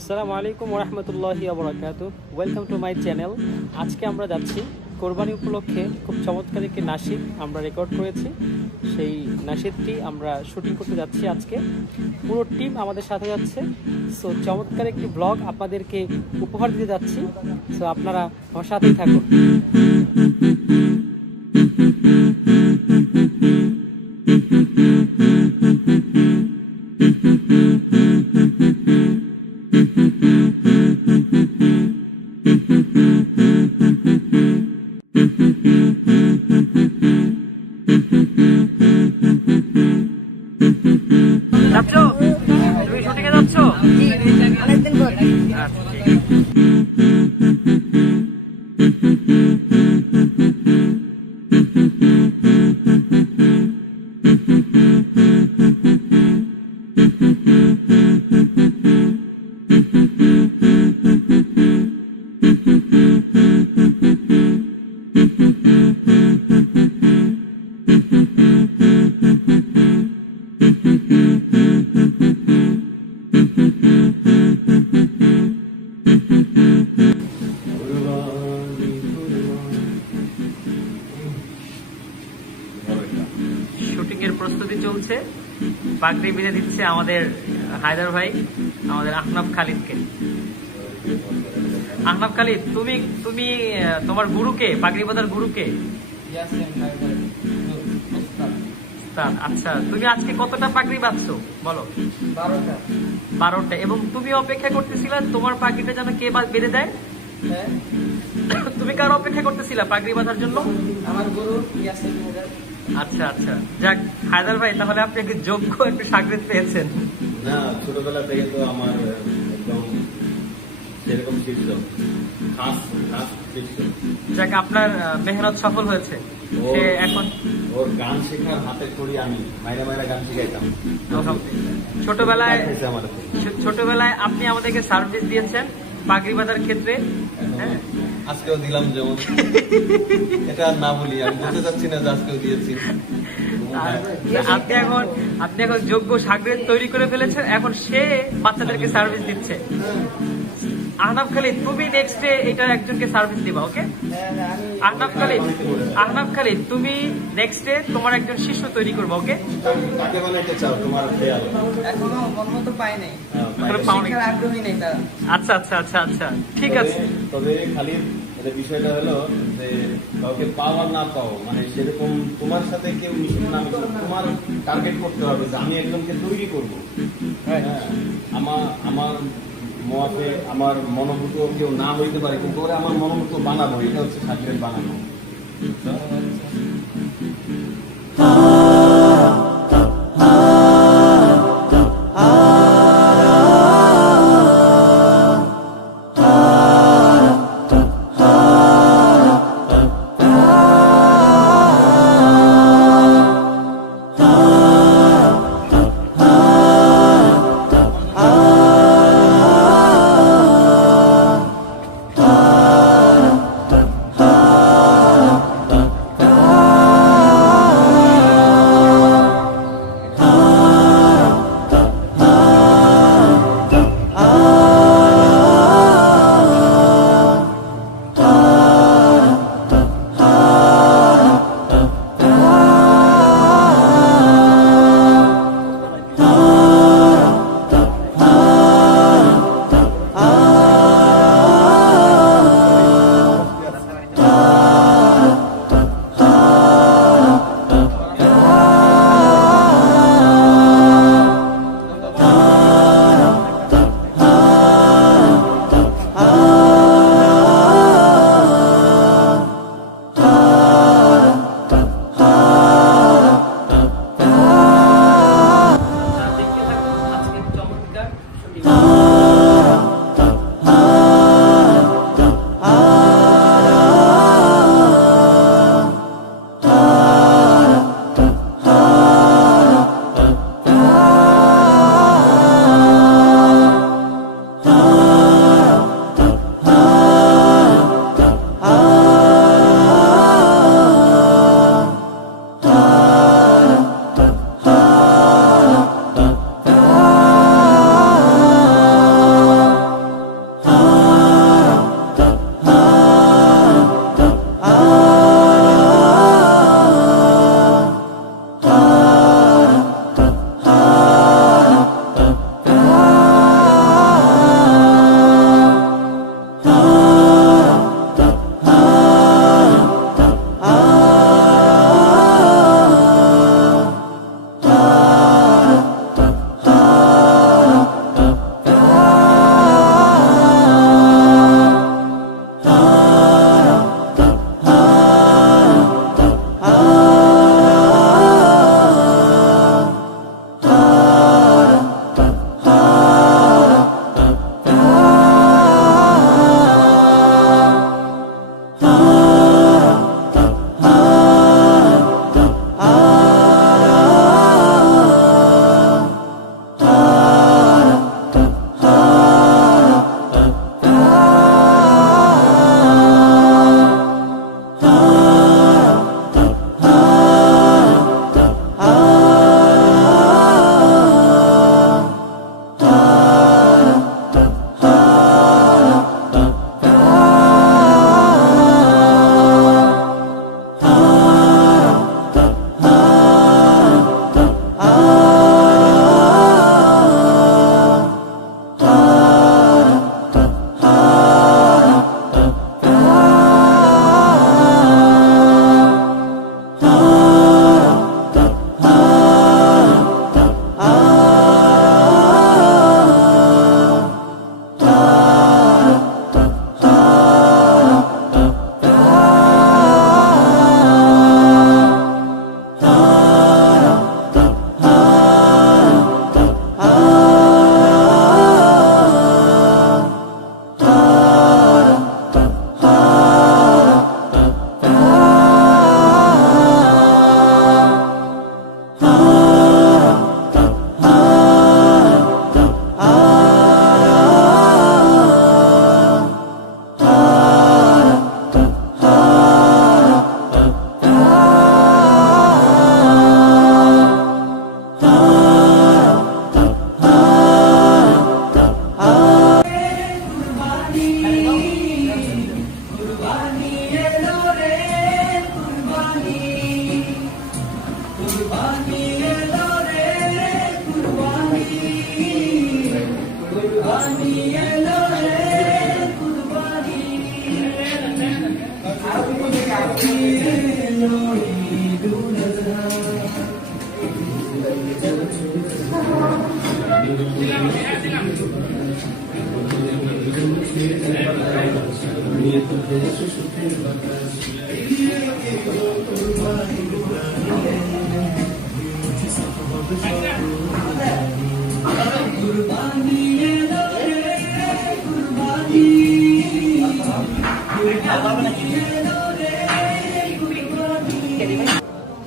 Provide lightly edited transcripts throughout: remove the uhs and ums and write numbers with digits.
আসসালামু আলাইকুম ওরহমতুল্লাহি ওবরাকাতু। Welcome to my channel. আজকে আমরা যাচ্ছি কোরবানি উপলক্ষে খুব চমৎকার একটি নাশিদ আমরা রেকর্ড করেছি। সেই নাশিদটি আমরা শুটিং করতে যাচ্ছি আজকে। পুরো টিম আমাদের সাথে যাচ্ছে। সো চমৎকার একটি ব্লগ আপনাদেরকে উপহার দিতে যাচ্ছি। সো আপনারা আমার সাথেই থাকুন। যাচ্ছ? তুমি শুটিংয়ে যাচ্ছ? অনেকদিন পর। আচ্ছা, ঠিক আছে। শুটিং এর প্রস্তুতি চলছে। পাগড়ি বেঁধে দিচ্ছে আমাদের হায়দার ভাই, আমাদের আহনাফ খালিদকে। আহনাফ খালিদ, তুমি তুমি তোমার গুরুকে, পাগড়ি বাঁধার গুরুকে? উস্তাদ। আচ্ছা, তুমি আজকে কতটা পাগড়ি বাঁধছো বলো? 12টা। এবং তুমি অপেক্ষা করতেছিলে তোমার পাগড়িটা যেন কে বেঁধে দেয়? তুমি কার অপেক্ষা করতেছিলা পাগড়ি বাঁধার জন্য? আমার গুরু আচ্ছা আচ্ছা, যাক হায়দার ভাই, তাহলে আপনি একটু যোগ্য একটু সাগরেদ পেয়েছেন। না, ছোটবেলা থেকে তো আমার একদম সেরকম শীর্ষ খাস খাস শীর্ষ। যাক, আপনার মেহনত সফল হয়েছে। সে এখন ওর গান শেখার হাতে করি আমি, মাইরা মাইরা গান শিখাইতাম। ছোটবেলায় শিখাইছে আমাদের। ছোটবেলায় আপনি আমাদেরকে সার্ভিস দিয়েছেন পাগড়ি বাঁধার ক্ষেত্রে। হ্যাঁ, আজকেও দিলাম যেমন। এটা আর না বলি, আমি বলতে চাচ্ছি না যে আজকেও দিয়েছি। আপনি এখন যোগ্য সাগরেদ তৈরি করে ফেলেছেন, এখন সে বাচ্চাদেরকে সার্ভিস দিচ্ছে। আহনাফ খালিদ, তুমি নেক্সট ডে এটার একজনকে সার্ভিস দিবা, ওকে? আহনাফ খালিদ, তুমি নেক্সট ডে তোমার একজন শিষ্য তৈরি করবে, ওকে? কাকে বানাইতে চাও তোমার খেয়াল? এখনো মন মতো পাই নাই, এখনো পাওনি? শিক্ষার আগ্রহী নেই তারা। আচ্ছা আচ্ছা আচ্ছা আচ্ছা, ঠিক আছে। তবে খালি এটা বিষয়টা হলো যে কাউকে পাও আর না পাও, মানে সেরকম তোমার সাথে কেউ মিশুক না মিশুক, তোমার টার্গেট করতে হবে যে আমি একজনকে তৈরি করবো। হ্যাঁ, আমার মোয়াফে আমার মনোভূত কেউ না হইতে পারে, কিন্তু ওরা আমার মনোভূত বানাবো, এটা হচ্ছে সাগরেদ বানানো।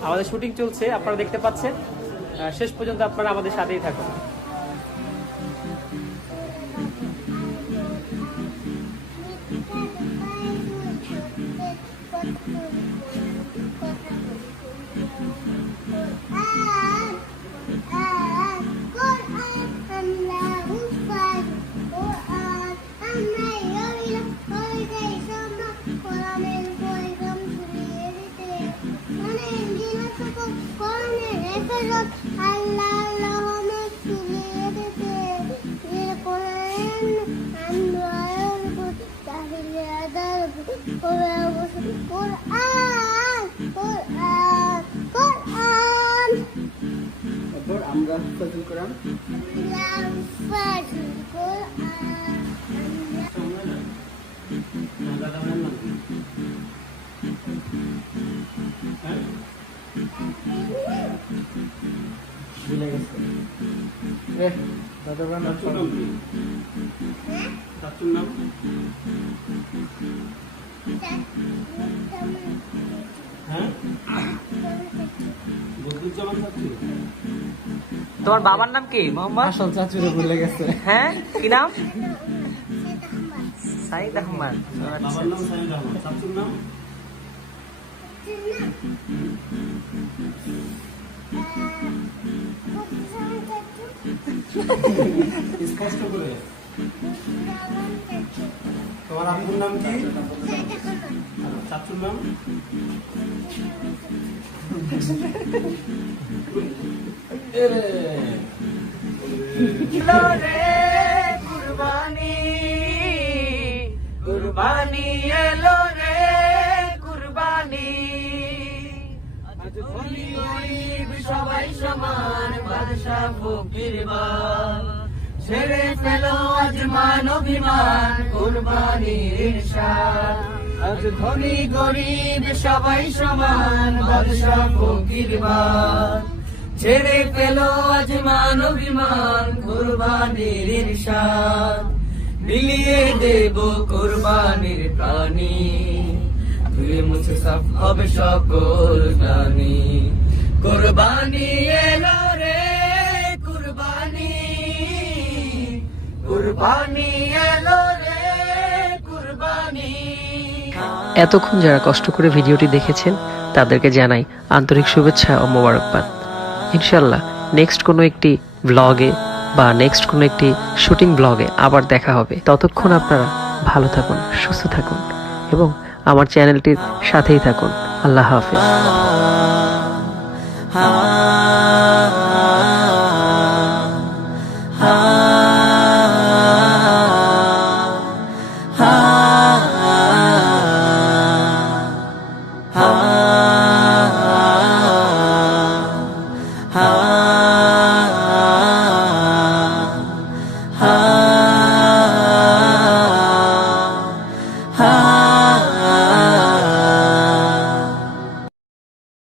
আমাদের শুটিং চলছে, আপনারা দেখতে পাচ্ছেন। শেষ পর্যন্ত আপনারা আমাদের সাথেই থাকুন। আমরা ফজল কোরআন তোমার বাবার নাম কি? মোহাম্মদ আসল চাচুরে ভুলে গেছে। হ্যাঁ, কি নাম? সাইদ আহমদ। বাবার নাম সাইদ আহমদ, চাচুর নাম স্পষ্ট করে। তোমার আব্বুর নাম কি? চাচুর নাম কুরবানি কুরবানি এলো রে কুরবানি, আজ ধনী গরিব সবাই সমান, বাদশা ফকির ছেড়ে ফেলো আজ মান অভিমান, কুরবানির ইরশাদ। আজ ধনী গরিব সবাই সমান, বাদশা ফকির ছেড়ে ফেলো আজ মান অভিমান, কুরবানির ইরশাদ। বিলিয়ে দেব কুরবানির প্রাণী, ধুয়ে মুছে সাফ হবে সকল প্রাণী। কুরবানি এলো রে কুরবানি, কুরবানি এলো রে কুরবানি। এতক্ষণ যারা কষ্ট করে ভিডিওটি দেখেছেন তাদেরকে জানাই আন্তরিক শুভেচ্ছা ও মোবারকবাদ। ইনশাল্লাহ নেক্সট কোনো একটি ব্লগে বা নেক্সট কোনো একটি শুটিং ব্লগে আবার দেখা হবে। ততক্ষণ আপনারা ভালো থাকুন, সুস্থ থাকুন এবং আমার চ্যানেলটির সাথেই থাকুন। আল্লাহ হাফেজ।